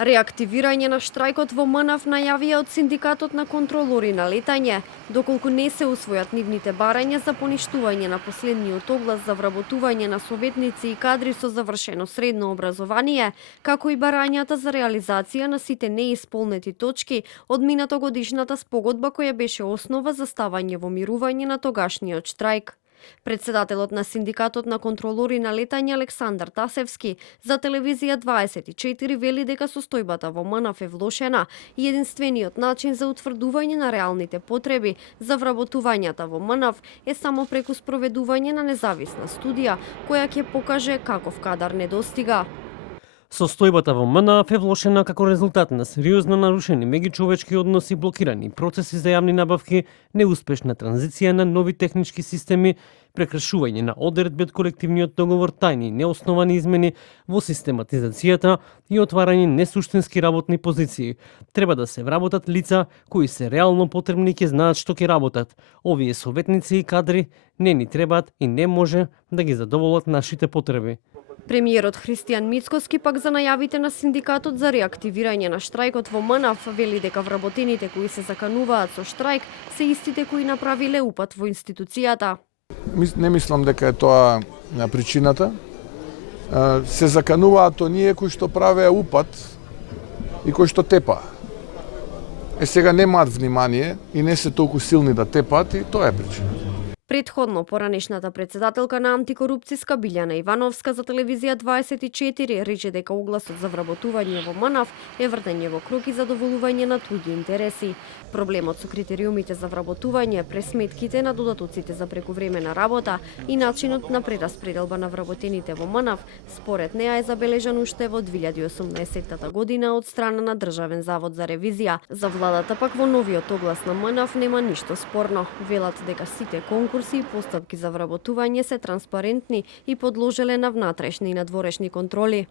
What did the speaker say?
Реактивирање на штрајкот во МНАФ најавија од Синдикатот на контролори на летање, доколку не се усвојат нивните барања за поништување на последниот оглас за вработување на советници и кадри со завршено средно образование, како и барањата за реализација на сите неисполнети точки од минатогодишната спогодба која беше основа за ставање во мирување на тогашниот штрајк. Председателот на Синдикатот на контролори на летање Александар Тасевски за телевизија 24 вели дека состојбата во МНАФ е влошена и единствениот начин за утврдување на реалните потреби за вработувањата во МНАФ е само преку спроведување на независна студија која ќе покаже каков кадар недостига. Состојбата во МНАФ е влошена како резултат на сериозно нарушени меѓучовечки односи, блокирани процеси за јавни набавки, неуспешна транзиција на нови технички системи, прекршување на одредби од колективниот договор, тајни и неосновани измени во систематизацијата и отварање несуштински работни позиции. Треба да се вработат лица кои се реално потребни и ќе знаат што ќе работат. Овие советници и кадри не ни требаат и не може да ги задоволат нашите потреби. Премиерот Христијан Мицкоски пак за најавите на Синдикатот за реактивирање на штрајкот во МНАФ вели дека вработените кои се закануваат со штрајк се истите кои направиле упат во институцијата. Не мислам дека е тоа причината. Се закануваат оние кои што правеа упат и кои што тепаа. Сега немаат внимание и не се толку силни да тепаат и тоа е причината. Предходно, поранешната председателка на антикорупцијска Билјана Ивановска за телевизија 24 рече дека огласот за вработување во МНАФ е вртење во круг и задоволување на туѓи интереси. Проблемот со критериумите за вработување, пресметките на додатоците за прекувремена работа и начинот на прераспределба на вработените во МНАФ, според неа е забележан уште во 2018 година од страна на Државен завод за ревизија. За владата пак во новиот оглас на МНАФ нема ништо спорно. Велат дека сите конкурси и постапки за вработување се транспарентни и подложеле на внатрешни и надворешни контроли.